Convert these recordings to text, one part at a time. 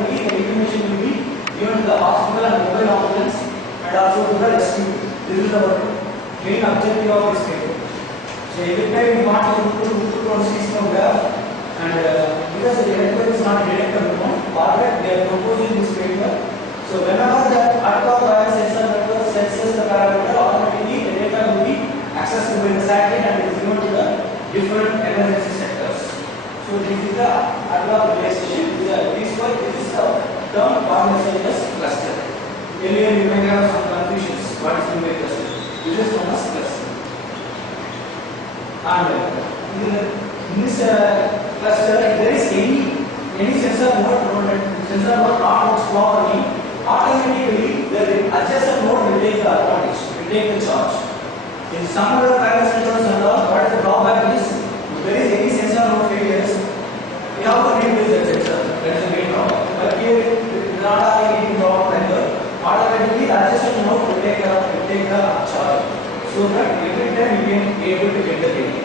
automatically the information will be given to the hospital and mobile ambulance and also to the rescue. This is our main objective of this paper. So every time we want to put on seismograph and because the earthquake is not detectable now, for that we are proposing this paper. So whenever the earthquake wire sensor network senses the parameter, automatically the data will be accessed by the satellite and is given to the different emergency sectors. So this is the earthquake relationship. This is the term organized as cluster. Earlier you may have some confusions. What is the cluster? This is known as cluster. And in this cluster, if there is any sensor node not works properly, automatically the adjacent node will take the advantage, will take the charge. In some other wireless networks and all, what is the drawback is if there is any sensor node failures, we have to replace that sensor. That is the main drawback. But here, we are not having any problem like that. Automatically, the adjacent node will take the charge, so that every time we can be able to get the data.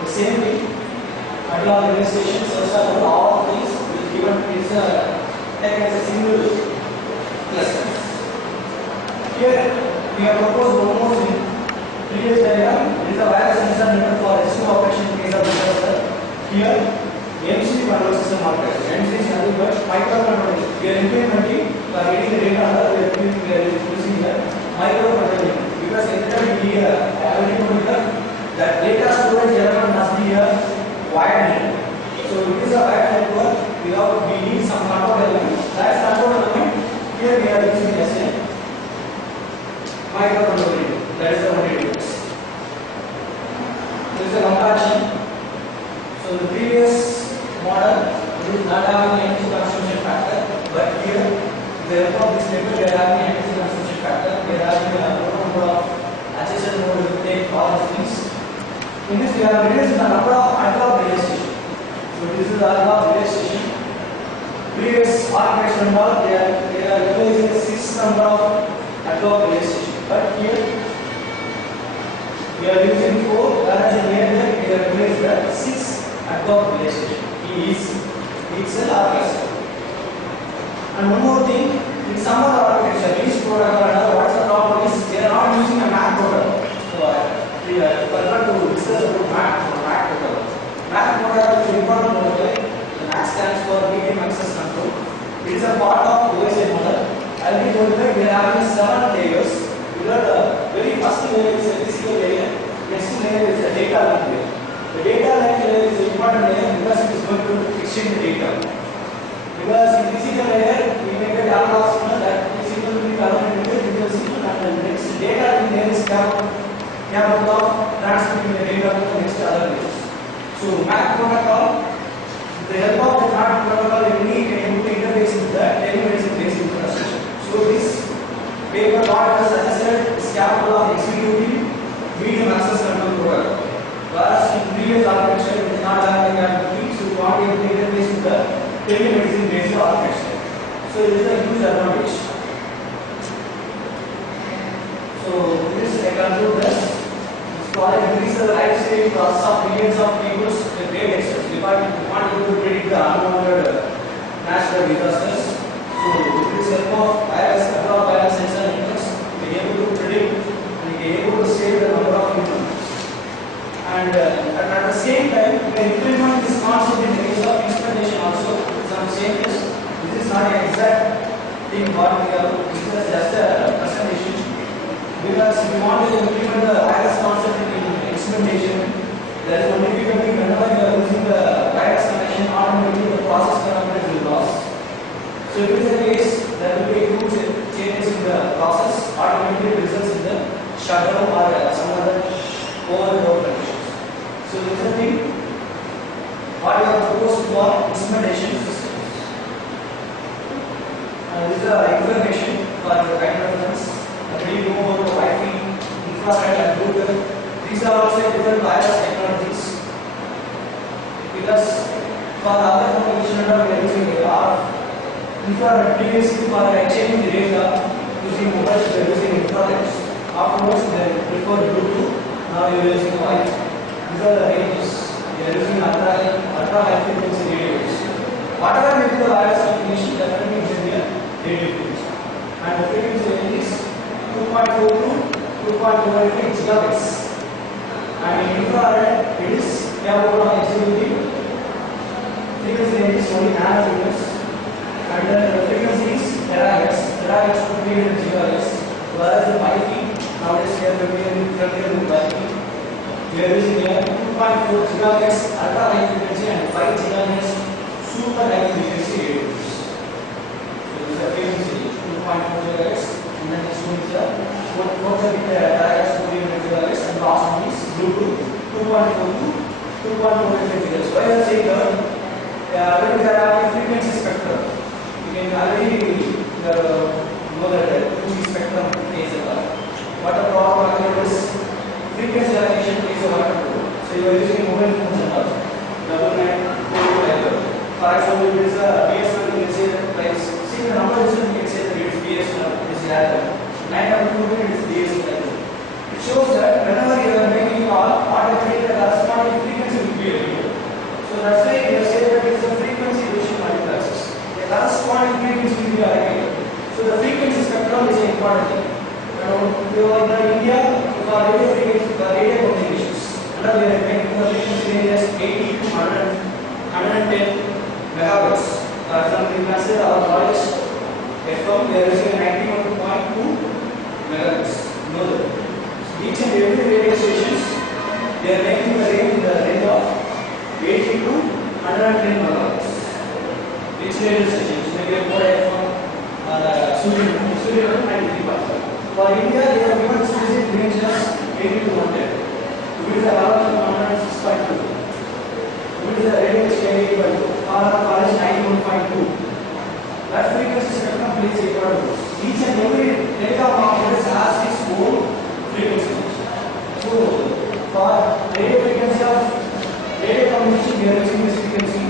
The same thing, analog relay stations, sensor node, all of these will given is taken as a single cluster. Here, we have proposed one more thing. Previous diagram, it is a wireless sensor network for rescue operation in case of disaster. Here, MCU control system architecture. MCU is nothing but microcontroller. We are implementing for getting the data. We are using the microcontroller because every time we that data storage element must be a wired network. So it is a wired network. We need some control element. That control element here we are using as a microcontroller. That is the only difference. This is a comparison. So the previous model is not having any consumption factor, but here, with the help of this paper, we are having any consumption factor. We are having a number of adjacent node will take all these things. In this, we have reduced the number of analog relay stations. So this is the analog relay station. Previous architecture model, they are replacing the 6 number of analog relay stations. But here, we are using 4, whereas in here we have replaced the 6 analog relay stations. It's an cluster. And one more thing, in some other architecture, each protocol, what is the problem is they are not using a MAC protocol. So we prefer to discuss about MAC protocol. MAC protocol is an important protocol. The MAC stands for medium access control. It is a part of OSI model. I will be told that we are having 7 layers. The very first layer is a physical layer. Next layer is a data link layer. The data link layer is an important layer because it is going to exchange the data. Because in physical layer, we may get analog signal that physical will be converted into digital signal, and the next data link layer is capable of transmitting the data to the next other layers. So MAC protocol, with the help of the MAC protocol, we can interface with the telemedicine based infrastructure. So this paper what was suggested is capable of executing medium access control protocol. Whereas in previous architecture, it is not having the capability, so we want to interface with the telemedicine based architecture. So it is a huge advantage. So this I conclude this. This project increases the lifespan process of millions of people with great extent. We want to predict the unwanted natural disasters. So with this help of wireless sensor networks, we are able to predict and we are able to save the number of people. And at the same time, we can implement this concept in the case of instrumentation also. Some changes. This is not an exact thing what we have. This is just a presentation. Because if you want to implement the wireless concept in instrumentation, there is only difficulty whenever you are using the wireless connection, automatically the process parameters will lost. So if it is the case, there will be huge changes in the process, automatically results in the shutdown or some other overload conditions. So this is the thing what we have proposed for instrumentation systems. This is the information for the kind of reference. We know about the Wi-Fi, infrared and Bluetooth. These are also different wireless technologies. Because for the other communication network, we are using infrared. Previously, for exchanging the data using mobiles, we are using infrared. Afterwards, they prefer Bluetooth. Now we are using Wi-Fi. These are the ranges. We are using ultra high frequency radios. whatever may be the wireless communication, definitely it will be a radio frequency. And the frequency range is 2.4 to 2.4 gigahertz. And in infrared, it is about actually frequency range is only nanometers. And then the frequency is terahertz. Terahertz to 300 gigahertz. Whereas the Wi-Fi nowadays we are familiar with Wi-Fi. We are using a 2.4 gigahertz ultra high frequency and 5 gigahertz super high frequency radios. So this is a frequency 2.4 gigahertz, and then next one is a 430 terahertz to 300 gigahertz, and last one is Bluetooth 2.4 to 2.4 gigahertz. Why I say that? When we have a frequency spectrum, you can already know that 2G spectrum is a lot. What the problem is, frequency allocation plays a lot of role. So you are using mobile phones and all. For example, if it is a BSNL, you can say that price. See the number is, you can say that it is BSNL, it is Airtel. 9.2 it is BSNL. It shows that whenever you are making call, automatically the corresponding frequency will be available. So that's why you say that it is a frequency ratio multiplexes. The corresponding frequency will be available. So the frequency spectrum is an important thing. You are in India for radio frequency, for radio communications. We are making the frequency ranges 80 to 110 megahertz. For example, you can say our voice FM we are using 91.2 megahertz. Know that. Each and every radio stations they are making the range in the range of 80 to 110 megahertz. Each radio stations maybe a more FM studio 93%. For India, they have given specific ranges 80 to 110. If it is a level of 106.2. If it is a radio station 80.2. Or college 91.2. That frequency spectrum plays a important role. Each and every telecom operator has its own frequency. So, for radio frequency of radio communication, we are using this frequency.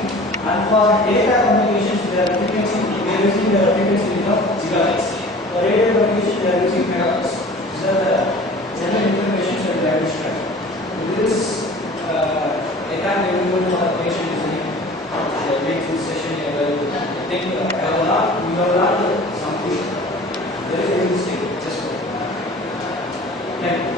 And for data communications, we are using the frequency of gigahertz. For radio communication, we are using megahertz. These are the general information that we have to share. This I can't even go to our patient listening. The breakthrough session I think we have learned something very interesting. Just for thank you.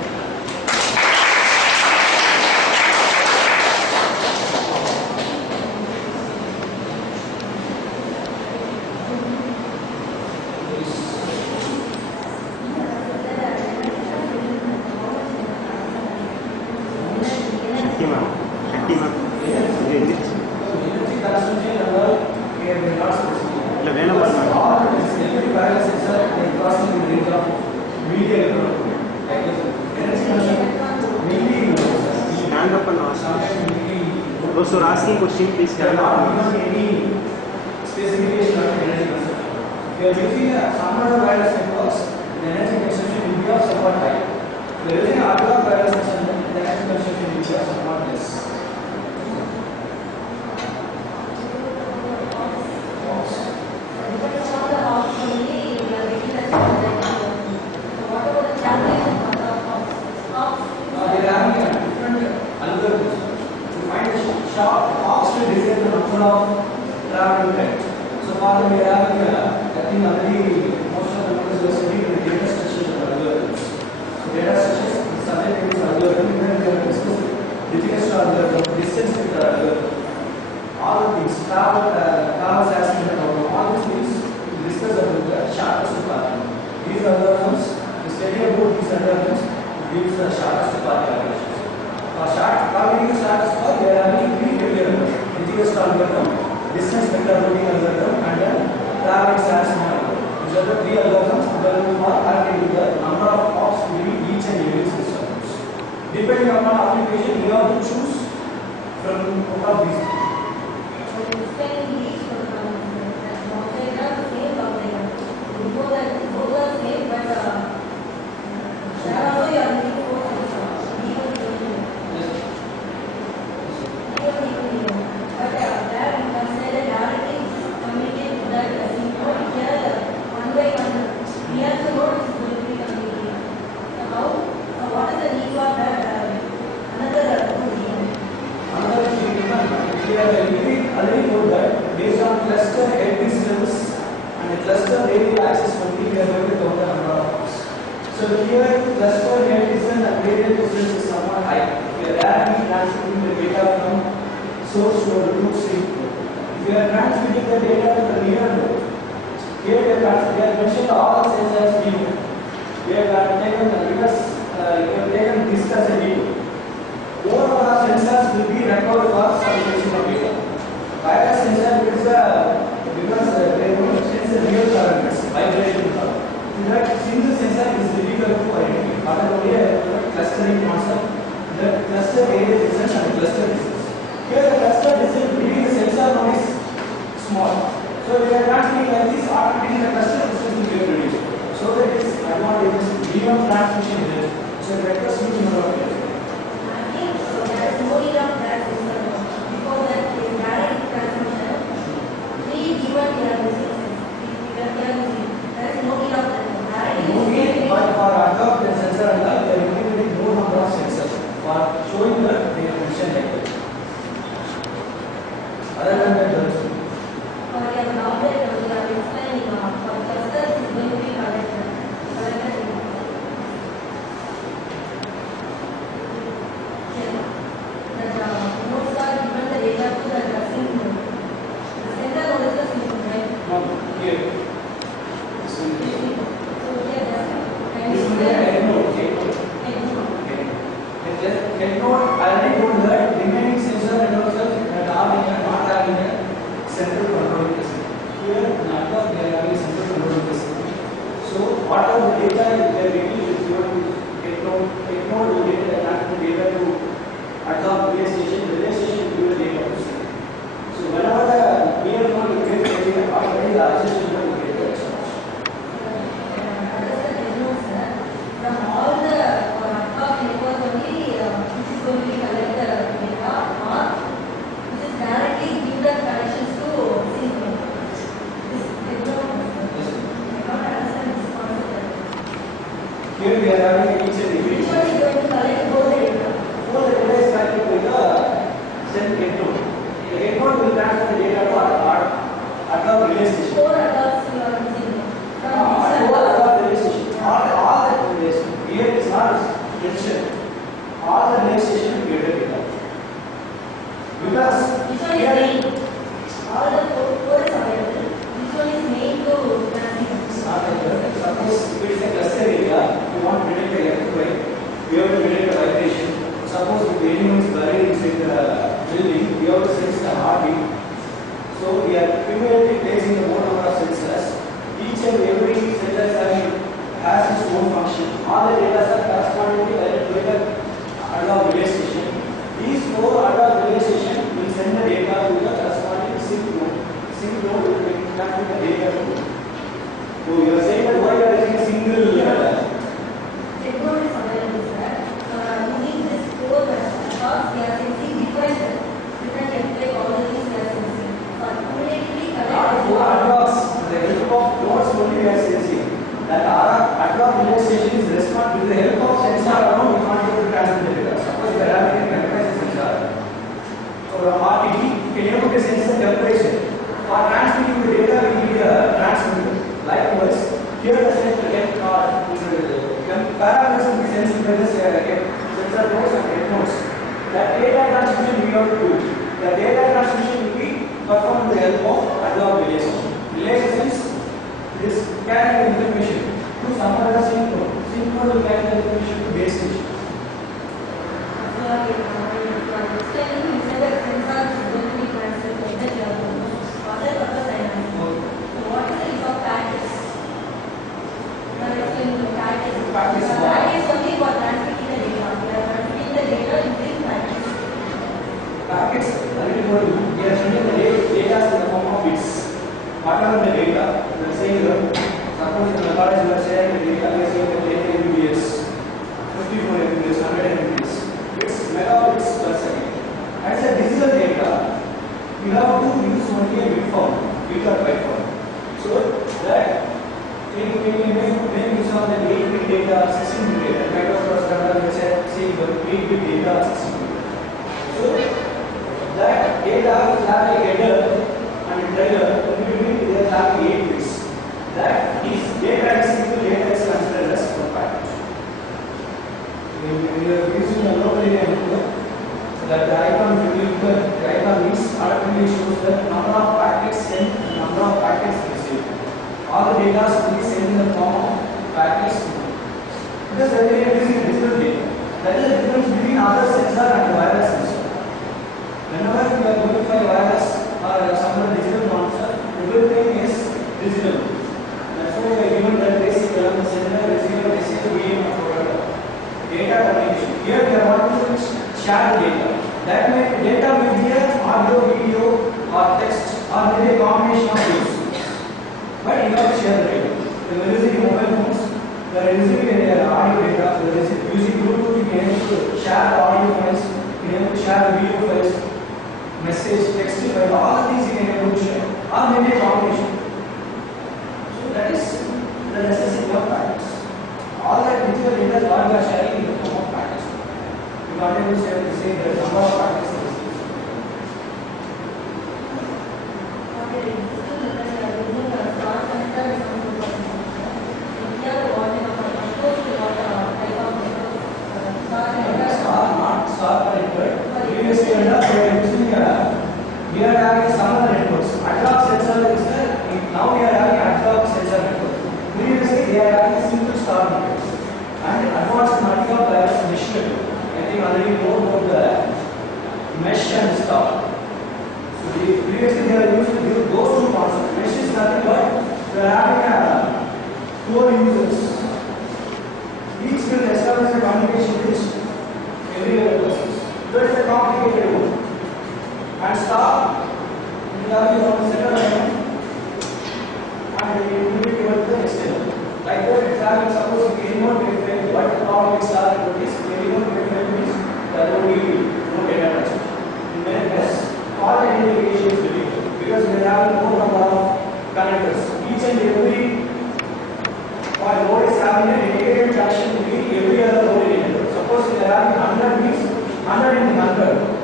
So asking question please stand up. Any specification of energy consumption. We are using a standard wireless networks, the energy consumption will be of somewhat high. We are using analog wireless networks, the energy consumption will be of somewhat less. Depending upon application, you have to choose from one of these. Already know that cluster radial axis only, we are going to count the number of hops. So here, cluster radius and radial distance is somewhat high. We are directly transmitting the data from source to the root stream. If we are transmitting the data to the near node, here we have mentioned all the sensors D node. We have taken this as a D node. More of our sensors will be required for substitution of data. Wireless sensor because they don't sense the real parameters, vibration current. In fact, single sensor is difficult to identify. Not only a clustering concept, the cluster area distance and cluster distance. Here the cluster distance between the sensor node is small. So we are transmitting like this, automatically the cluster distance will get reduced. So that is advantage medium transmission here. So let us switch in our case. But for adopt the sensor and all, they are implementing more number of sensors for showing the dimension like that. Other than that, here we are having each and every. Which one is going to collect both the data? Both the data is collected by the send head node. The head node will transfer the data to our ADAP relay station. Four ADAPs you are using. All ADAP relay station. All the relay station. Here is not mentioned. All the relay station will get the data. Because which one is main? All the four is available. Which one is main to transmit? Suppose if it is a cluster area, we want to detect the earthquake, we have to detect the vibration. Suppose if the animal is buried inside the building, we have to sense the heartbeat. So we are cumulatively placing the more number of sensors. Each and every sensor has its own function. All the data are correspondingly directed to the ADAP relay station. These four ADAP relay station will send the data to the corresponding sync node. Sync node will transmit the data to. So you are saying that why you are using a single Technology is available, sir. Using this four because we are sensing different earthquake, all the things we are sensing. Cumulatively not four ADAPs, the help of nodes only we are sensing. That ADAP relay station is responding with the help of sensor alone, we can't able to transmit the data. Suppose we are having a temperature sensor or a RTD, you can able to sense the temperature. For transmitting the data, we need a transmitter. Likewise, here the sensor get parameters will be sensed by the sensor nodes and head nodes. That data transmission we have to do. The data transmission will be performed with the help of ADAP relay station. Relay stations is carrying the information to some other sync node. Sync node will carry the information to base station. Packets are really good. We are sending the data in the form of bits. Whatever the data, we are saying that suppose in the college we are sharing the data, we are saying the data MBS, 54 MBS, 100 MBS. It's megabits per second. As a digital data, you have to use only a bit form, bit or byte form. So that when you make use of the 8-bit data, 16-bit data, microprocessor, let's say 8-bit data, 16-bit. So that data will have a header and a trailer, in between they will have 8 bits. That visible data. That is the difference between other sensor and wireless sensor. Whenever you are going for a wireless or some other digital monster, everything is visible. That's why we are given that basic element sender, receiver, receiver, medium, and forwarder. Data communication. Here we are wanting to share the data. That data will be a audio, video, or text, or maybe a combination of these. But you have to share the data. If you are using mobile phones, you are using audio data. You are using Bluetooth, you can able to share the audio files, you can able to share the video files, message, text file, all of these you can able to share. Or maybe a combination. So that is the necessity of packets. All that digital data what you are sharing in the form of packets. You can't able to share the same number of packets. We are having some other networks. Analog sensor is there. Now we are having analog sensor network. Previously they are having simple star networks and advanced multi-hop wireless mesh network. I think already know about the mesh and star. So previously they are used to use those two concepts. Mesh is nothing but we are having four users. Each will establish a communication with every other person. So it's a complicated one. And star, we are from the center line and we will be given the external. Like that, it's having suppose if any more different, what the problem is star network is, any more different means there will be no data transfer. In that case, all the identification is difficult because we are having more number of connectors. Each and every node is having a dedicated connection between every other node in it. Suppose we are having 100 means 100 in 100.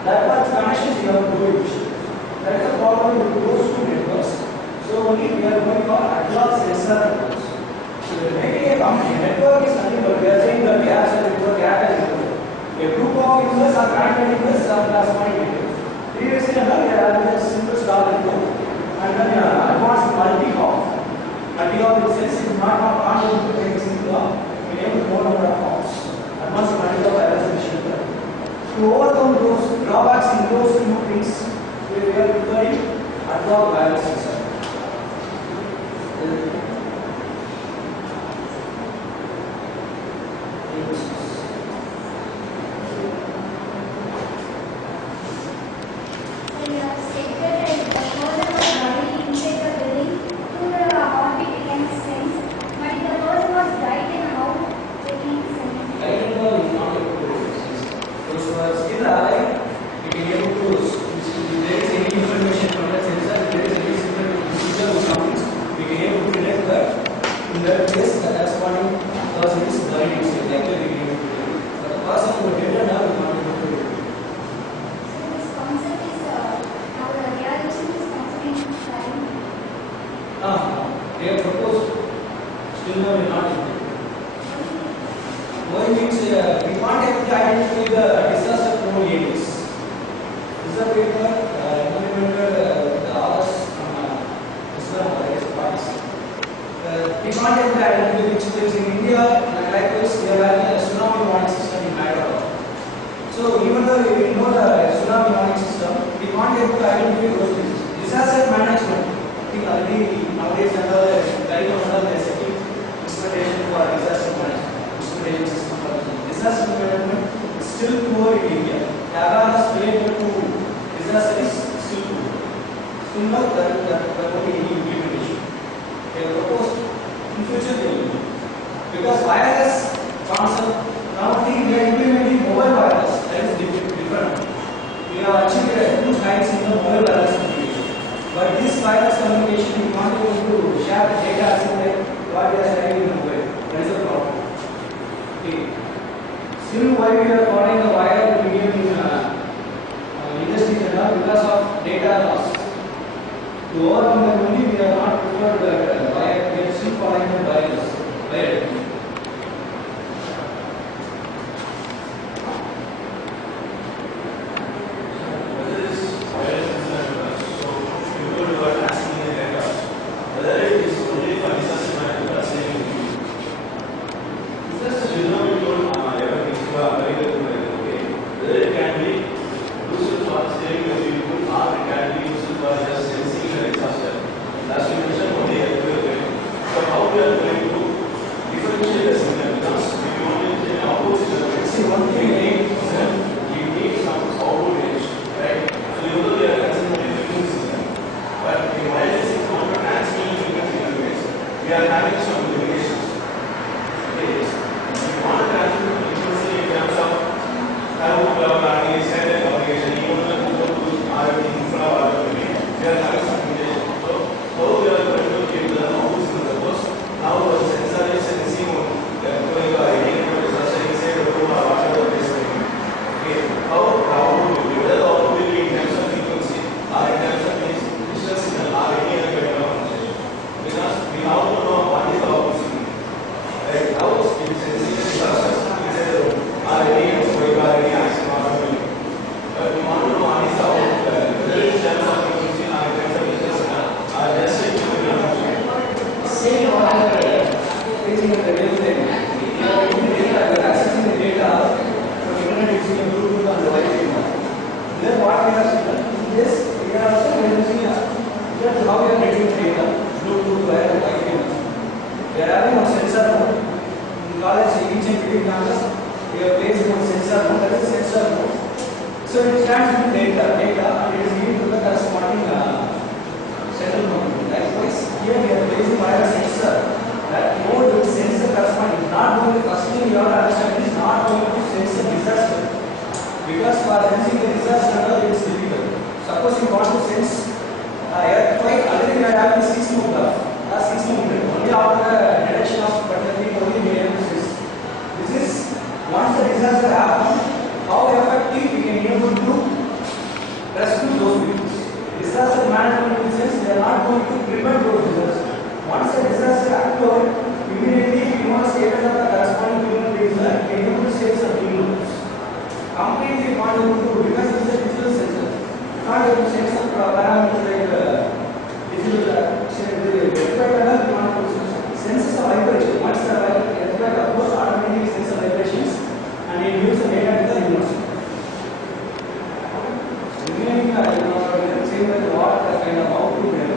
That much connections you have to do it. That is the problem with those two networks. So only we are going for analog sensor networks. So we are making a combination. Network is nothing but we are saying that gas and network, gas and network. A group of users are connected with some corresponding network. Previously, we are having a simple star network and then advanced multi-hop. Multi-hop itself is not able to take a single hop. We have more number of hops. Advanced multi-hop wireless machine. To overcome those drawbacks in those two things, we are preferring analog wireless sensor. They have proposed, still now we are not implemented. Why means we can't able to identify the disaster prone areas. Disaster paper implemented the hours from Islam parties. We can't able to identify which place in India, likewise we are having a tsunami warning system in Bangalore. So even though we know the tsunami warning system, we can't able to identify those places. Disaster management. I think already nowadays another guide on another setting instrumentation for disaster management, instrumentation system for disaster management is still poor in India. The awareness related to disaster is still poor. So now there will be any implementation. They have proposed in future they will do. Because wireless concept, now we are implementing mobile wireless, that is different. We have achieved huge heights in the mobile wireless communication. But this wireless communication, we want to share the data as like what we are sharing in the mobile. That is a problem. Okay. Still, why we are following the wire medium in industry because of data loss. To overcome that only, we are not preferred that wire. We are still following the wireless. Wire. You know we are having some limitations. Okay, we want to transfer in terms of how to set an obligation, even the people are infra or we are having some limitations. So, how we are going to give the notice in the post? Now the sensor is sensing going inside the room or whatever it is. Okay, how would you whether the output will be in terms of frequency or in terms of digital signal or any other kind of because we have to know what is the output signal. Right? How is it sensing the inside the room or any or any action or something. But we want to know what is the output whether in terms of frequency or in terms of digital signal or just Same what I facing the real thing. You are accessing the data from internet using a Bluetooth and the Wi-Fi. Then what we have done is we are also using just how we are getting data Bluetooth via Wi-Fi. We are having a sensor node. In college, each and every campus, we have placed one sensor node. That is sensor node. So it stands with data, and it is given to the corresponding central node. Likewise, here we are placing via sensor. That node will sense the corresponding. Not only first thing you have to understand is not going to sense the disaster. Because for sensing the disaster, it is difficult. Suppose you want to sense earthquake, already we are having 6 movement. Only after the detection of particular thing, only we are able to sense. This is once the disaster happens, how effective we can be able to rescue those victims. Disaster management in the sense they are not going to prevent those disasters. Once a disaster occurs, immediately we must take up the corresponding human beings and be able to save some human lives. Completely not able to because it is a digital sensor. You can't able to sense some parameters like digital earthquake and senses of vibration. Once the earthquake occurs, automatically sense the vibrations and it gives the data to the humans. Remaining same with what kind of output we have.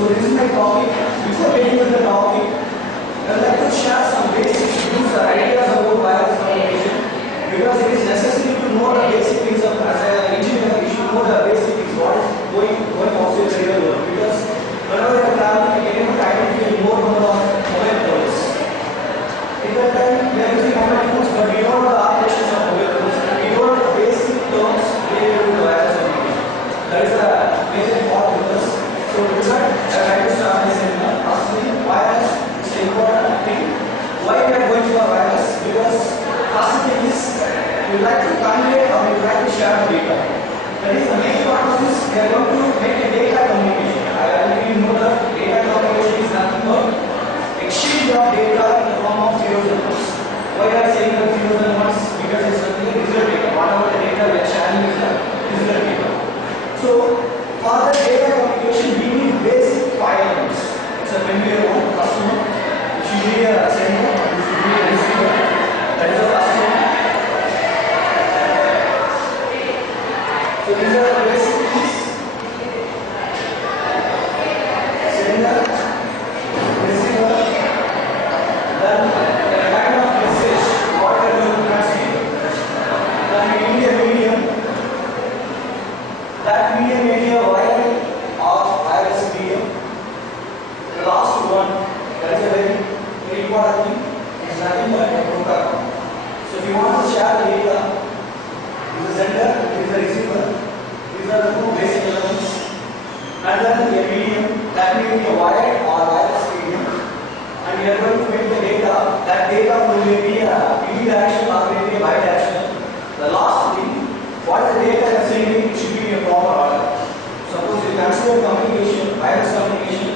So this is my topic. Before getting to the topic, I would like to share some basic views or ideas about wireless communication because it is necessary to know the basic things of as an engineer. We should know the basic things what is going outside the real world because whenever you are traveling, you can able to identify more number of mobile phones. In that time, we are using mobile phones, but we don't know the operations of mobile phones and we don't know the basic terms related to wireless communication. That is the major fault with us. So with that, I would like to start this seminar. Firstly, wireless is an important thing. Why we are going for wireless? Because first thing is we like to convey or we like to share data. That is the main purpose is we are going to make a data communication. I already know that data communication is nothing but exchange of data in the form of zeros and ones. Why I am saying that zeros and ones? Because it's nothing but digital data. Whatever the data we are sharing is a digital data. So for the data communication, we need basic 5 elements. It's a familiar one. First one, it should be a sender, it should be a receiver. That is the first one. So these are the basic things. Sender, receiver, then the kind of message, what we are going to transmit. Then we need a medium. That medium may be a wired or wireless medium. The last one, that is a very important thing, is nothing but a protocol. So if you want to share the data, this is the sender, this is the receiver, these are the 2 basic elements. And then a medium, that may be a wired or wireless medium. And we are going to make the data, that data will be a unidirectional or maybe a bidirectional. The last thing, what the data is sending, it should be in a proper order. Suppose you consider communication, wireless communication,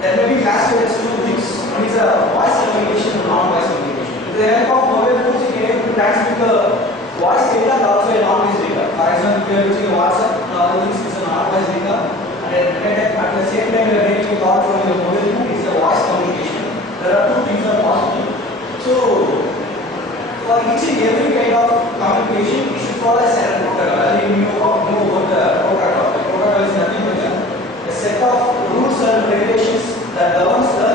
there may be classified as 2 things. One is a voice communication and non-voice communication. With the help of mobile phones, you can able to transmit the voice data and also a non-voice data. For example, if you are using a WhatsApp, all things is a non-voice data, and at the same time you are getting a call from your mobile phone, it is a voice communication. There are 2 things are possible. So for each and every kind of communication, you should follow a certain protocol. I think you know about the protocol. The protocol is nothing but a set of rules and regulations that governs the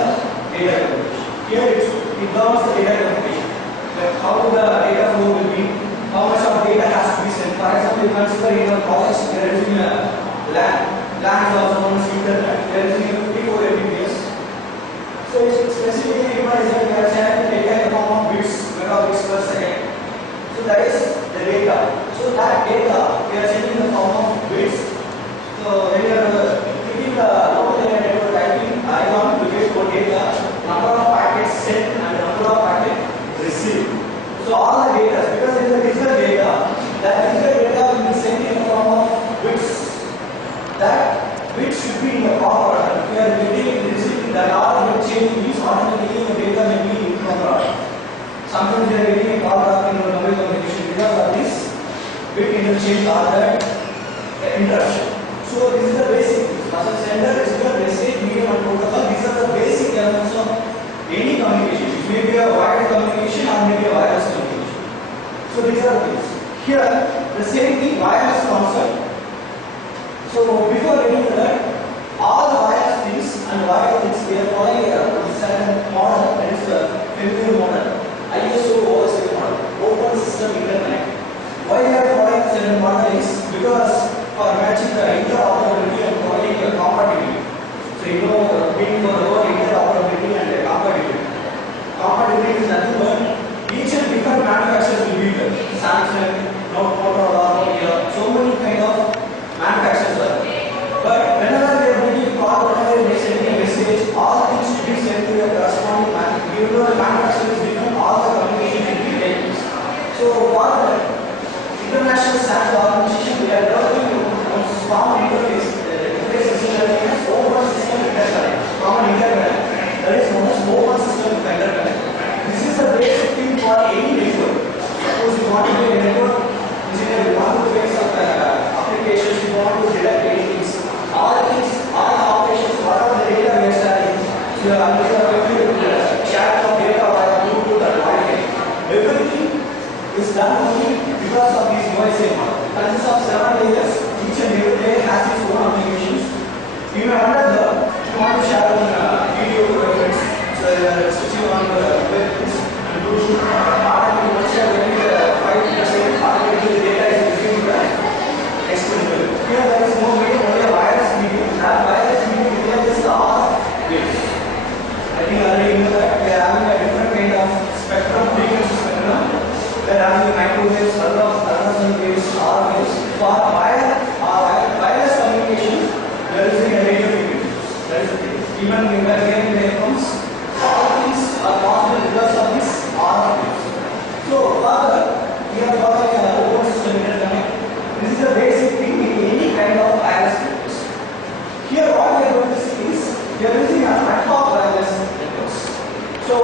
data communication. Here it governs the data communication. Like how the data flow will be, how much of data has to be sent. For example, you consider in a college, you are using a LAN. LAN is also known as internet. You are using a 54 Mbps. So specifically, you are sharing data in the form of bits, megabits per second. So that is the data. So that data we are sending in the form of bits. So when you are clicking the local network typing icon, you get for data, number of packets sent and number of packets received. So all the data, because it is a digital data, that digital data will be sent in the form of bits. That bits should be in the proper order. If you are getting receiving that order will change, means automatically the data may be in proper order. Sometimes you are getting a call back in your mobile communication because of this bit interchange or that interruption. So this is the basic. As a sender, receiver, message, medium and protocol, these are the basic elements of any communication. It may be a wired communication or maybe a wireless communication. So these are the things. Here, the same thing, wireless concept. So before getting to that, all the wireless things and wired things, we are following a certain model, that is the familiar model. ISO OSI model, Open System Interconnect. Why we are following a certain model is because for matching the interoperability and following the compatibility. So you know, being for the word interoperability and compatibility. Compatibility is nothing but each and different manufacturers will be there. Samsung, Motorola, Nokia, so many kind of manufacturers are there. But whenever they are making a call, whenever they are sending a message, all things should be sent to the corresponding manufacturer. Even though the manufacturer is different, all the communication should be taken. So for the international standard organization, we are developing a strong interface. Interface is an open system interconnect. Common interconnect. That is known as open system interconnect. This is the basic thing for any network. Suppose you want to do a network engineer, you want to face up applications, you want to detect any things. All things, all the operations, whatever the data we are sharing, you are going to share of data via Bluetooth or Wi-Fi. Everything is done only because of these OSI model. It consists of 7 layers. Each and every layer has its own applications. You may wonder you want to share a video with your friends, so you are switching on the webs and Bluetooth. And once you are getting the 5% automatically data is received to the next window. Here there is no medium, only a wireless medium. That wireless medium utilizes the RF waves. I think already you know that we are having a different kind of spectrum, frequency spectrum. We are having microwaves, ultrasonic waves, RF waves. For wireless communication, we are using a radio frequency. That is the thing. Even when we are getting waveforms, all things are possible because of this RF waves. So further, we are following a open system interconnect. This is a basic thing in any kind of wireless networks. Here what we are going to see is we are using a ad hoc wireless networks. So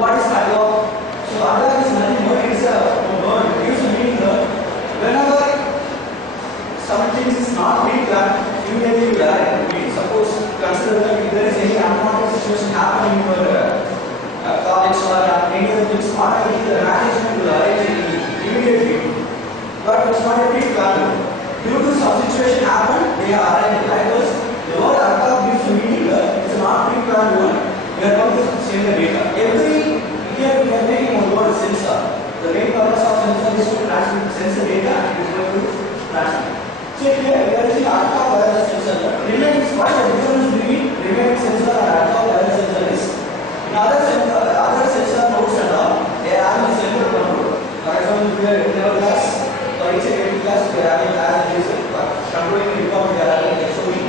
what is ad hoc? So ad hoc is nothing more, it is a word. It used to mean that whenever something is not being planned, immediately we are in meeting. Suppose consider that if there is any unwanted situation happening in your college or any other things, automatically the management will arrange it immediately. But it's not a pre-planned. Due to some situation happen, they are arranged. Likewise, the word ad hoc gives the meaning that it's not pre-planned one. We are going to send the data. Every year we are making one word sensor. The main purpose of sensor is to transmit sensor data and it is going to transmit. So here we are using ad hoc wireless sensor. Remaining, what is the difference between remaining sensor and ad hoc wireless sensor is? In other sensor nodes and all, they are having central control. For example, if we are in our class, for each and every class, we are having as a user, but controlling the income, we are having SOE.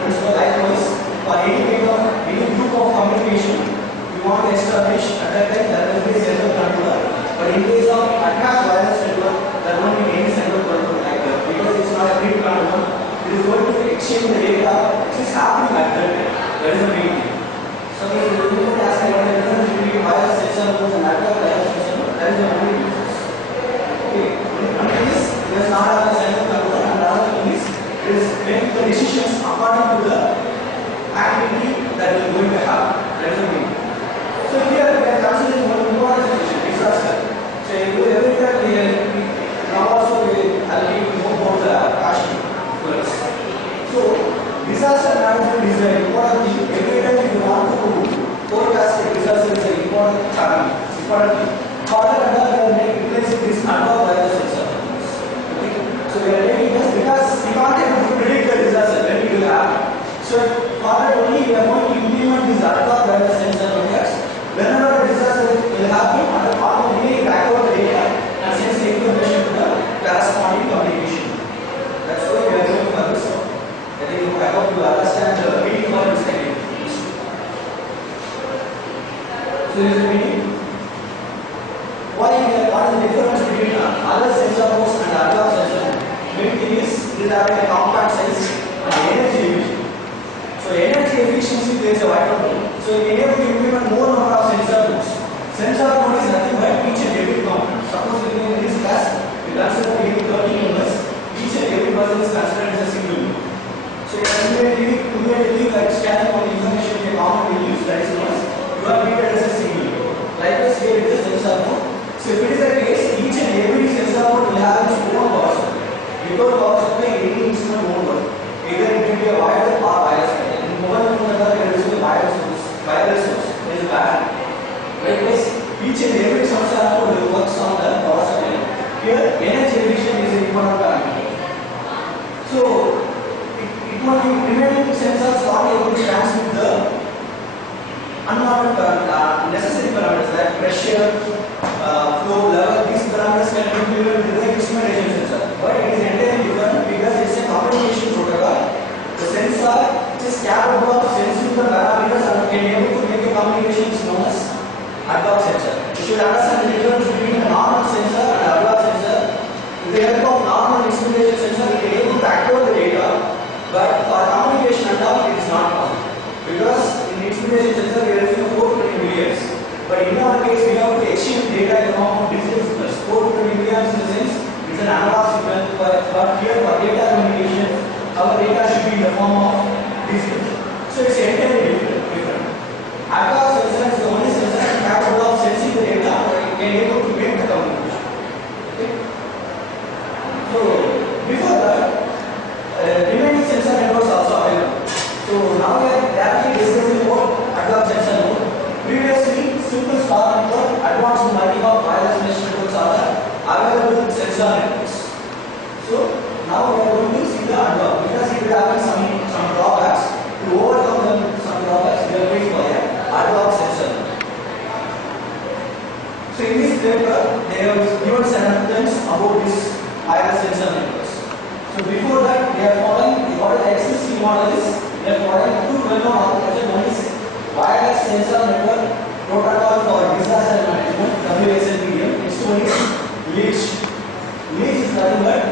Principal likewise, for any group of communication, we want to establish at that time there will be a central controller. But in case of advanced wireless network, there won't be any central control like that because it's not a pre-planned one. It is going to exchange the data which is happening at that time. That is the main thing. So if you look at what the difference between wireless sensor nodes and ad hoc wireless sensor nodes, that is the only difference. Okay, one thing is it does not have a central control, and another thing is it is making the decisions according to the activity that we are going to have. That is the main thing. So here we are considering one important situation, disaster. So every time we now also I'll need to know about the Kashmir floods. So disaster management is an important thing. Every time if you want to forecast a disaster is an important thing. Further we are replacing this ad hoc wireless sensor. Okay. So we are taking this because we can't able to predict the disaster when it will happen. So further only we are going to implement this ad hoc wireless sensor methods. Whenever a disaster will happen, on the part we record the data and send the information to the corresponding communication. That's why we are going for this one. I think I hope you understand the meaning of this technique. So this is the meaning. What is the difference between other sensor nodes and ad hoc sensor? Main thing is having a compact size and energy efficiency. So energy efficiency plays a vital role. So we are able to implement more number of sensor nodes. Sensor node is nothing but each and every component. Suppose in this class we consider 30 members. Each and every person is considered as a single unit. So immediately by scanning all the information in a common will use, that is known as you are treated as a single unit. Likewise here it is a sensor node. So if it is the case, each and every sensor node will have its own power supply. Without power supply, any instrument won't work. Either it will be a wireless or wireless. In mobile phone, there is a wireless source. There is a battery. Likewise, each and every sensor node will work on the power supply. Here, energy efficiency is an important parameter. So, it will be remaining sensors are able to transmit the unwanted necessary parameters like pressure, flow level. These parameters can be implemented with the instrumentation sensor. But it is entirely different because it's a communication protocol. The sensor is capable of sensing the parameters and can able to make a communication known as ad hoc sensor. You should understand the difference between a normal sensor and ad hoc sensor. With the help of normal instrumentation sensor, we can able to record the data, but for communication ad hoc it is not possible. Because in instrumentation sensor we are using 420 milliamps. But in our case we have to exchange data in the form of digital signals. 420 milliamps in the sense it's an analog signal, but here for data communication our data should be in the form of digital. So it's entirely different. Ad hoc sensor is the only sensor capable of sensing the data and can able to make the communication. Okay? So before that, remaining sensor networks also available. So now we are rapidly So now we are going to see the adverb because it will have some drawbacks. To overcome some drawbacks, we are going for a adverb sensor. So in this paper, they have given sentence about this wireless sensor networks. So before that, they are following what the existing model is. They are following two well-known architecture. One is wireless sensor network protocol for disaster management (WSNPM). Next one is LEACH. LEACH is nothing but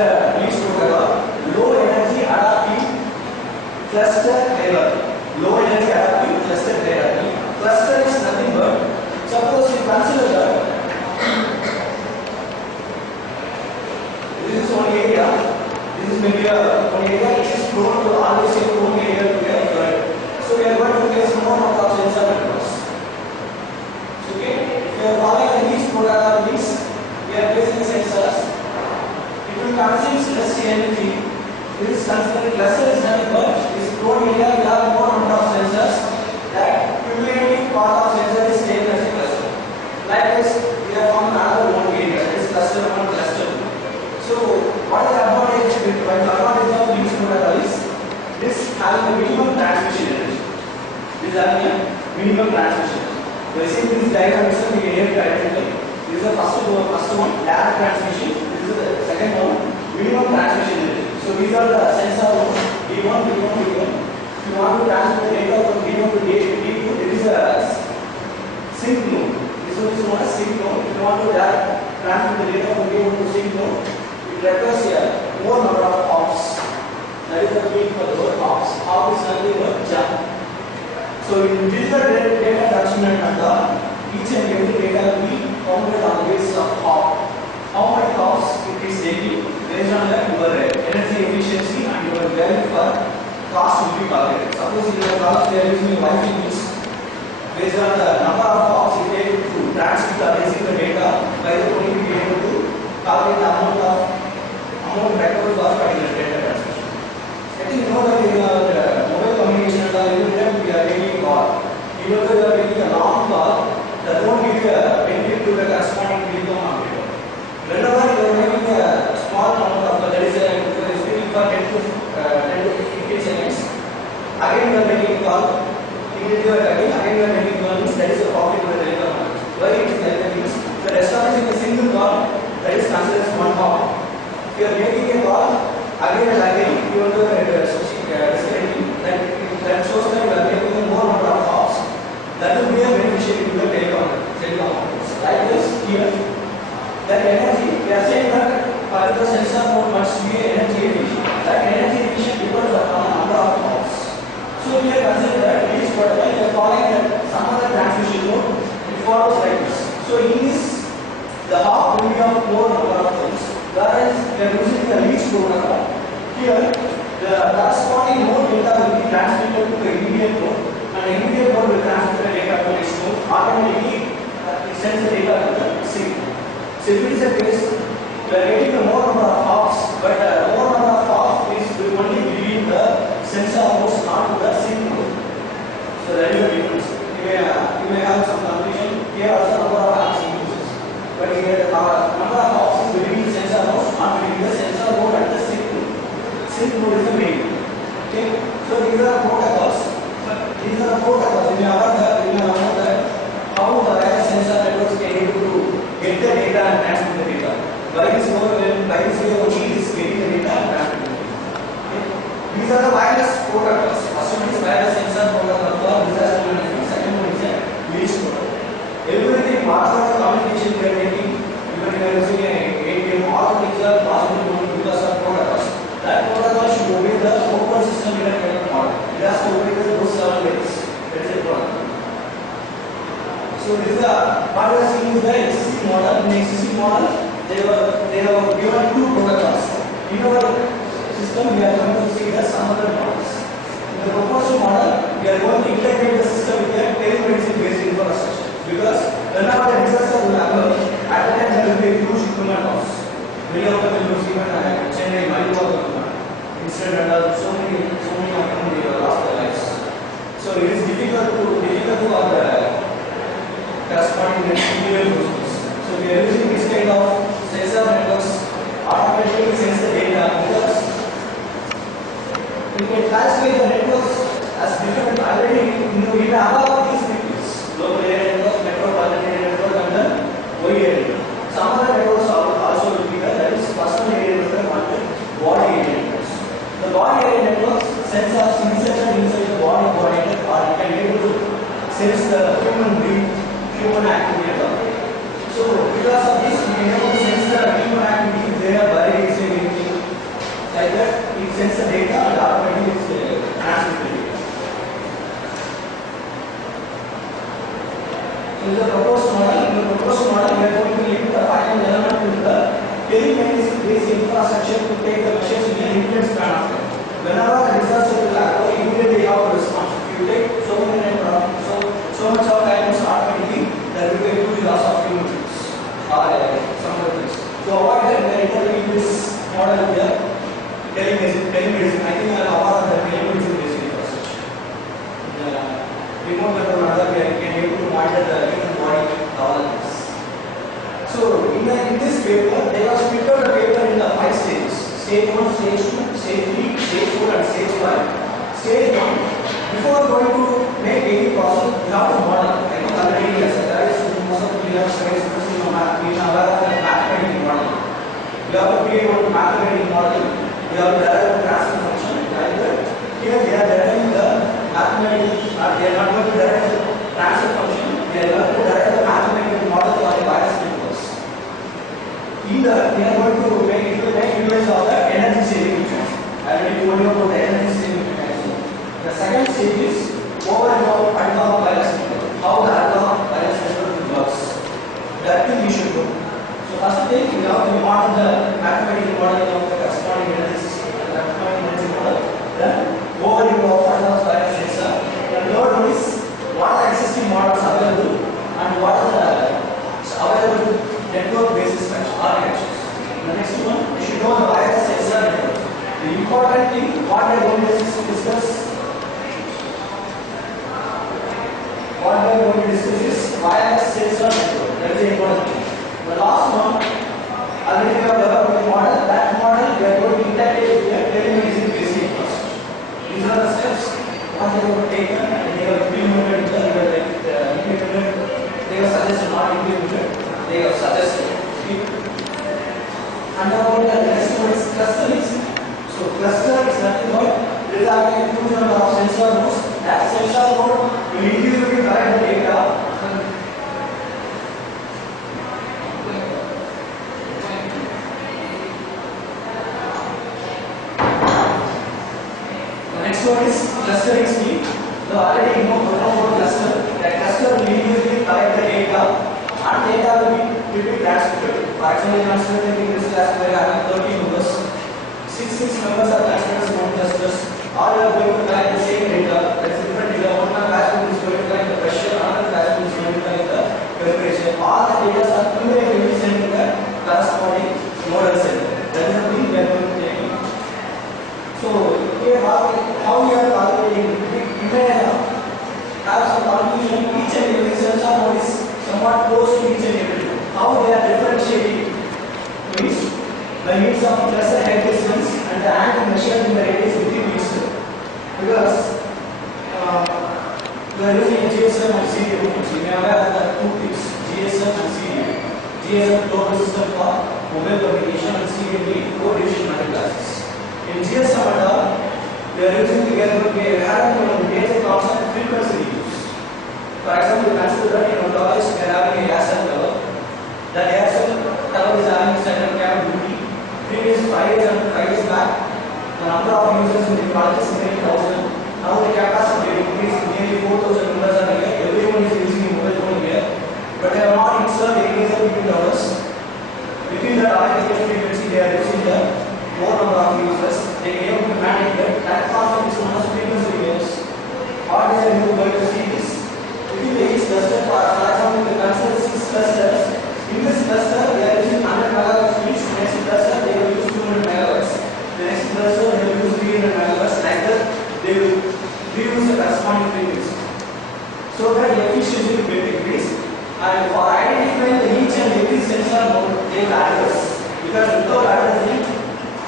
LEACH protocol, low energy adaptive cluster hierarchy. Low energy adaptive cluster hierarchy. Cluster is nothing but, suppose you consider that this is one area, this is maybe one area which is prone to always a prone area to get flood. So we are going to place more number of sensor networks. Okay, if you are following the LEACH protocol means we are placing sensors. It will consume less energy. This is considered cluster is nothing but this prone area will have more number of sensors. That cumulative part of sensor is taken as a cluster. Like this, we have found another one area. This cluster 1, cluster 2. So what is the advantage? The advantage of LEACH protocol is this having a minimum transmission energy. This having a minimum transmission. By seeing this diagram, we can able to identify. This is the first one, direct transmission. This is the second one, minimum transmission energy. So these are the sensor D1, D1, D1. If you want to transmit the data from D1 to D2, there is a sync node. This one is known as sync node. If you want to transmit the data from D1 to sync node, it requires a more number of hops. That is the meaning for the word hops. Hop is nothing but jump. So in digital data transmission method, each and every data will be counted on the basis of hop. How many hops it is taking based on your energy efficiency and your value for cost will be calculated. Suppose in your class they are using Wi-Fi means based on the number of hops it takes to transmit or receive the data, by the way we will be able to calculate the amount required for particular data transmission. I think you know that in mobile communication every time we are taking a call. Even though you are taking a long call, that won't give you a benefit to the corresponding telecom operator. Whenever you are making a small amount of that is speaking for 10 to 15 seconds, again you are making a call, again you are making a call means that is a profit to the telecom. Why it is like that means the establishing a single call that is considered as one hop. If you are making a call again and again, you want to switching that shows that you are making a more number of hops. That will be a beneficial to the telecom. Like this here. That energy, we are saying that the sensor mode must be energy efficient. That energy efficient depends upon the number of hops. So we have considered that LEACH protocol, we are following that some other transmission mode, it follows like this. So in this, the hop will be of more number of things. Whereas we are using the LEACH protocol, here the corresponding node data will be transmitted to the immediate node, and the immediate node will transmit the data to this node. Automatically, it sends the data to the sync. So if it is a case, we are getting a more number of hops, but more number of hops is only between the sensor host, not to the sync node. So that is the difference. You may have some confusion. Here also number of hops uses, but here the number of hops is between the sensor host, not between the sensor node and the sync node. Sync node is the main. Okay. So these are protocols. When you have that how the wireless sensor networks can able to get the data and transmit the data. By this way only is getting the data and transmitting the data. Okay. These are the wireless protocols. First one is wireless sensor protocol for disaster management. Second one is a LEACH protocol. Everything, whatever the communication we are taking, even we are using a ATM, all the things are possible because of protocols. That protocol should obey the open system interconnect model. It has to obey those 7 ways. That is a protocol. So this is the what we are seeing is the existing model. In the existing model, they have given 2 protocols. In our system, we are going to see the some other models. In the proposed model, we are going to integrate the system with a telemedicine based infrastructure. Because whenever the disaster will occur, at the time there will be a huge human loss. Many of them will lose even Chennai, Manipur, instead and so many of them lost their lives. So it is difficult for the corresponding individual users. So we are using this kind of sensor networks automatically sense the data because we can classify the networks as different already. We have all these networks: local area networks, metropolitan area network, and then wide area network. Some other networks also will be there. That is personal area network and body area networks. The body area networks sense of insertion inside the body coordinator, or it can be able to sense the human being, human activity. So because of this, we can able to sense the human activity if they are buried inside anything like that. It sends the data and automatically transmits the data. In the proposed model, we are going to link the final element to the telemedicine-based infrastructure to take the measures in an infinite span of time. Whenever a disaster will occur, immediately have to respond. If you take so much of time, automatically there will be a huge loss of human beings or some other things. To avoid that, we are integrating this model with the telemedicine. I think I am aware of the telemedicine-based infrastructure. Remote control model, we can able to monitor the human body developments. So in this paper, they have split out the paper in the 5 stages: stage 1, stage 2, stage 3, stage 4, and stage 5. Stage 1, before going to make any process, you have to model. I think already as a guys, most of the studies, we are aware of the mathematical model. You have to create one mathematical model. You have to derive the transfer function. Here they are deriving the mathematical, they are not going to derive the transfer function. They are going to derive the mathematical model for the bias networks. Either we are going to make use of the energy saving mechanism. I already told you about the energy saving mechanism. The second stage is over and above ad-hoc wireless network. How the ad-hoc wireless network works. That thing we should know. So first thing, we have to model the mathematical model of the corresponding energy system, the corresponding energy model. Then over and above ad-hoc wireless sensor. The third one is what are existing models available and what are the available network basis architectures. The next one, we should know the wireless sensor network. The important thing, what we are going to discuss is wireless sensor network. That is the important thing. The last one, already we have developed a model. That model we are going to integrate with the telemedicine based infrastructure. These are the steps what they have taken and they have implemented. They have suggested, not implemented. They have suggested. And about the next one is clustering. So cluster is nothing but there is a huge number of sensor nodes. That sensor node will individually collect the data. The next one is clustering scheme. So already you know about cluster. That cluster will individually collect the data and data will be transmitted. For example, transmitted in this class where I have 30 members. 6 members are transmitted to one clusters. All are going to collect the same data. That is different data. One classroom is going to collect the pressure, another classroom is going to collect the temperature. All the data are cumulatively sent to the corresponding nodal center. That is the thing we are going to take. So here how we are calculating, we may have some calculation. Each and every sensor node is somewhat close to each and every. How they are differentiating means by means of cluster head distance and the angle measured in the radius within each cell. Because we are using GSM and CDM. You may aware of the two things, GSM and CDM. GSM global system for mobile communication and CDM code division multiplexes. In GSM and all, we are using together we are having a basic concept frequency reuse. For example, consider that in our college we are having a ASL tower. The ASL tower is having certain capability. Previous 5 years back, the number of users in the college is nearly 1,000. Now the capacity increased nearly 4,000 members are here. Everyone is using a mobile phone here. But they have not installed any between towers. Within the application frequency, they are using the more number of users. They can able to manage that. That concept is known as frequency reuse. What they are going to see is within the each cluster, for example, the consider 6 clusters. In this cluster, they are using 100 megahertz each. Next cluster, they will use 200 megahertz. The next cluster, they will use 300 megahertz. Like that, they will reuse the corresponding frequency. So that the efficiency will get increased. And for identifying each and every sensor node, they have address. Because without addressing,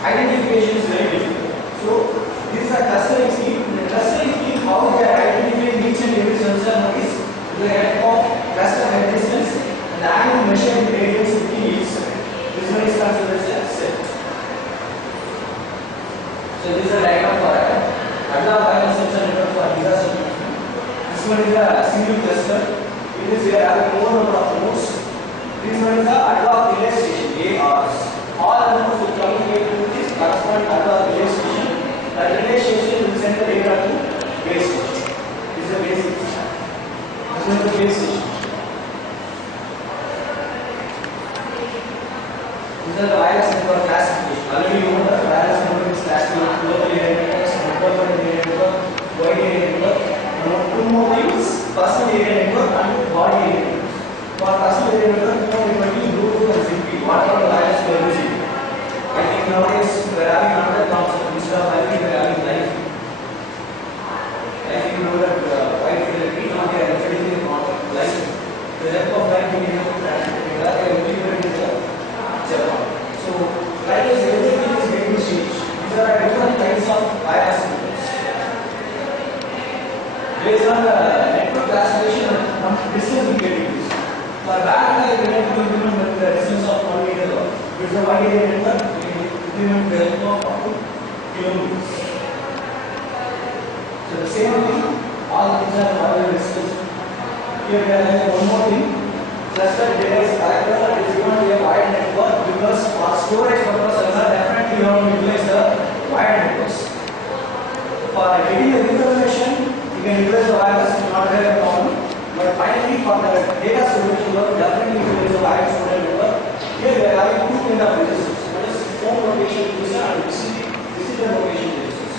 identification is very difficult. So this is a clustering scheme. In the clustering scheme, how they are identifying each and every sensor node is with the help of cluster head distance and the angle measured radius between each side. This one is considered as a set. So this is a diagram for advanced wireless sensor network for disaster management. This one is a single cluster. In this we are having more number of nodes. This one is the advanced relay station (ARS). All the nodes will communicate to this corresponding advanced relay station. The relay station will send the data to base station. This is the base station. This one is the base station. This is the wireless network classification. Already you know the wireless network is classified local area networks, metropolitan area network, wide area network. Two more things: personal area network and body area network. For personal area network, you know frequently Bluetooth and Zigbee. What are the wireless we are using? I think nowadays we are having another concept instead of Wi-Fi, we are having Wi-Fi. I think you know that Wi-Fi fidelity now they are introducing Wi-Fi. The help of Wi-Fi we have to transmit data. They are integrated in Japan. So like this, everything is getting changed. These are different kinds of wireless networks. Based on the network classification, distance will get used. For backend, we need to implement with the distance of 1 meter. If it's a wide area network, we implement the help of up to kilometers. So the same thing, all things are wide distance. Here we are having one more thing. Cluster data is collected and is given to a wide network because for storage purposes, definitely you have to utilize the wide networks. For getting the information, you can utilize the wireless, not have a problem. But finally, for the data storage work, definitely utilize the wired storage network. Here we are having two kinds of registers. One is home location register and visitor location registers.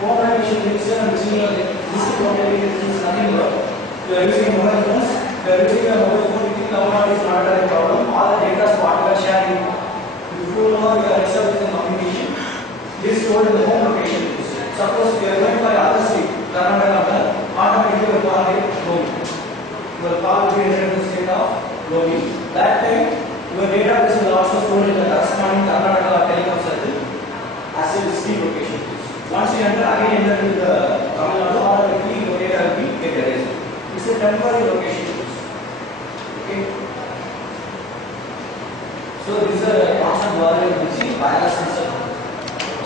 Home location register and visitor location register is nothing but you are using mobile phones. If you are using a mobile phone, you think download is not a problem. All the data is what you are sharing. If you know you are establishing communication, this is stored in the home location register. Suppose you are going for other state, Karnataka, automatically your call will go. Your call will be entered in the state of roaming. That time, your database will also stored in the corresponding Karnataka telecom circle as a discrete location. Once you enter, again enter into the Tamil Nadu, automatically your data will be get erased. It's a temporary location. Okay. So this is a concept wireless sensor.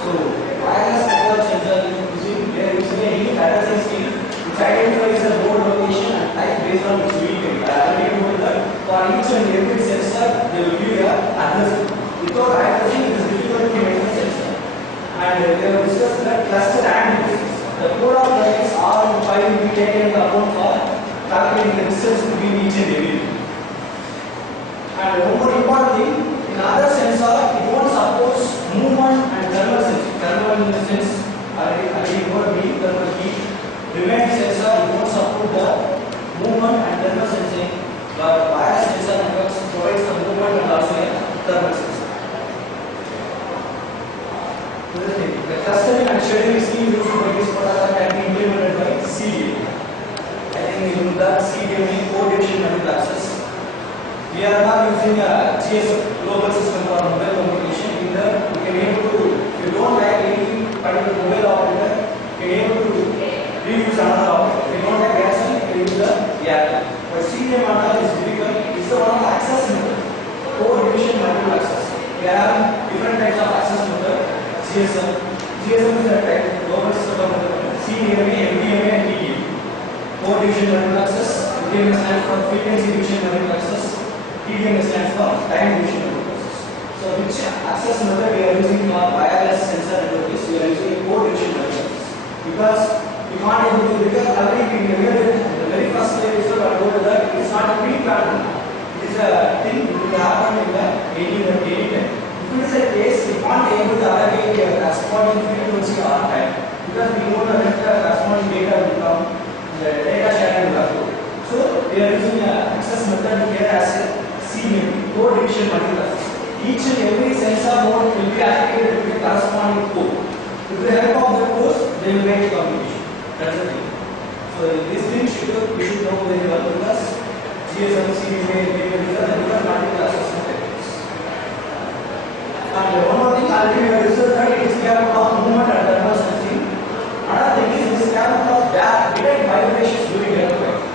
So wireless network sensor is using addressing scheme which identifies the node location and type based on its vehicle. I already told that for each and every sensor they will give you an address. Without addressing it is difficult to make the sensor. And they have discussed that cluster and distance. The code of lines R and 5 will be taken into account for calculating the distance between each and every. And one more important thing, in other sensor it won't support movement and thermal sensing. Thermal in the sense already word being thermal heat. Remaining sensor it won't support the movement and thermal sensing, but wireless sensor networks provides the movement and also a thermal sensor. The clustering and scheduling scheme used by this protocol can be implemented by CDMA. I think you know that CDMA code division multiplexers. We are now using a GSM global system for mobile communication. In that, you can able to, if you don't like any particular mobile operator, you can able to reuse another operator. If you don't like Aircel, you can use the Airtel. But CDMA is difficult. It's the one of the access method. Code division multiplexers. We have different types of access method. GSM is a type global system of CDMA, MDMA, and TDMA. Code division multiplexers. MDMA stands for frequency division multiplexers. TDMA stands for time division multiplexers. So which access method we are using for wireless sensor network is we are using code division multiplexers. Because we can't able to, because already we heard the very first slide is about that it is not a pre-pattern. It is a thing which will happen in the 1810. If it is a case, we can't able to allocate a corresponding frequency or time because we know that the corresponding data will come, the data sharing will occur. So we are using an access method here as a CDMA, code division multiplexers. Each and every sensor node will be allocated with a corresponding code. With the help of the codes, they will make communication. That's the thing. So this thing we should know very well because GSM, CDA, these are the different multi-classes of vectors. And one more thing, already we have discussed that it is capable of movement and thermal sensing. Another thing is it is capable of detect vibrations during earthquake.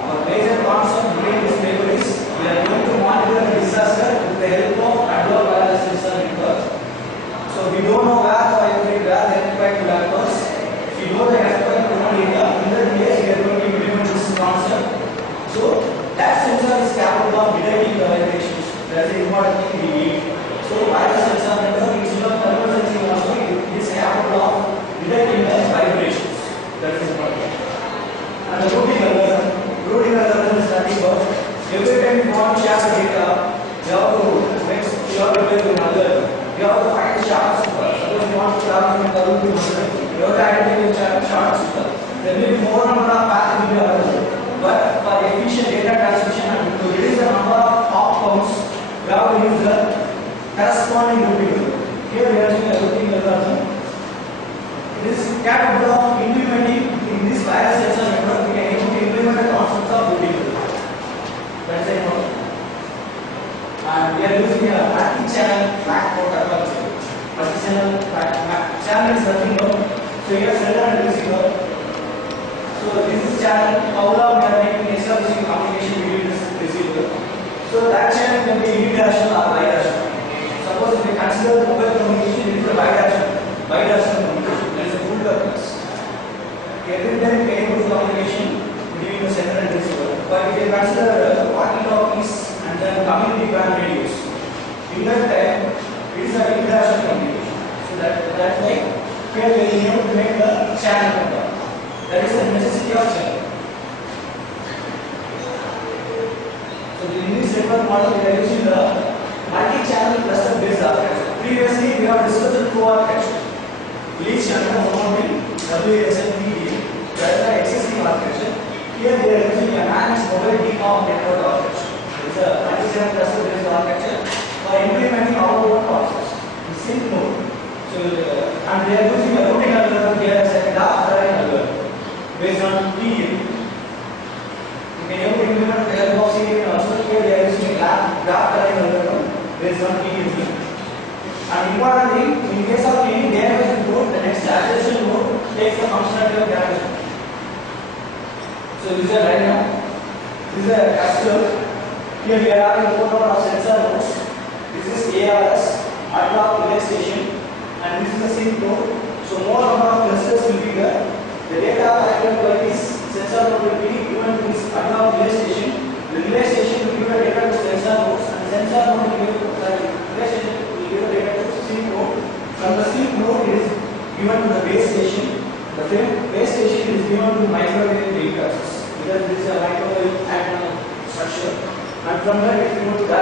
Our major concept behind this paper is we are going to monitor the disaster with the help of advanced wireless sensor network. So we don't know where the earthquake will occur. If you know the earthquake area, in that case we are going to implement this concept. So that sensor is capable of detecting the vibrations. That is the important thing we need. So wireless sensor network instead of thermal sensing also it is capable of detecting the vibrations. That is important. And the routing algorithm is nothing but every time you want to share the data, you have to build an algorithm. You have to find the sharp super. Suppose you want to travel from Karur to Madurai, you have to identify the sharp super. There may be more number of paths will be available. But for efficient data transmission and to reduce the number of hop counts, we have to use the corresponding routing algorithm. Here we are using a routing algorithm. It is capable of implementing in this wireless sensor network. We can able to implement the concepts of routing algorithm. That's it. And we are using a multi-channel track protocol. Multi-channel track channel is nothing but so here sender and receiver. So this is channel. How long we are making establishing communication between this receiver. So that channel can be unidirectional or bidirectional. Suppose if we consider mobile communication, it is a bidirectional communication. There is a full purpose. Every time we can able communication between the sender and receiver. But if you consider walkie-talkies and then community band radios, in that time it is a unidirectional communication. So that way here we are able to make the channel number. That is the necessity of channel. So in this network model we are using the multi-channel cluster based architecture. Previously we have discussed the co-architecture. Each channel mounting WSMPD, that is the existing architecture. Here we are using a managed mobile decom network architecture. It is a multi-channel cluster based architecture for implementing outbound process in sync mode. So and we are using a routing algorithm here as a graph drawing algorithm based on TEM. You can able to implement the help of CDA also. Here we are using a graph drawing algorithm based on TEM. And importantly, in case of any damage mode, the next acceleration mode takes the functionality of damage. So this is a diagram. This is a cluster. Here we are having four number of sensor nodes. This is ARS, ad-hoc relay station, and this is the sync node. So more number of clusters will be there. The data collected by this sensor node will be given to this ad-hoc relay station. The relay station will give the data to sensor nodes, and sensor node will give relay station will give the data to sync node. From the sync node it is given to the base station. The base station is given to microwave data access because this is a microwave antenna structure. And from there it is given to the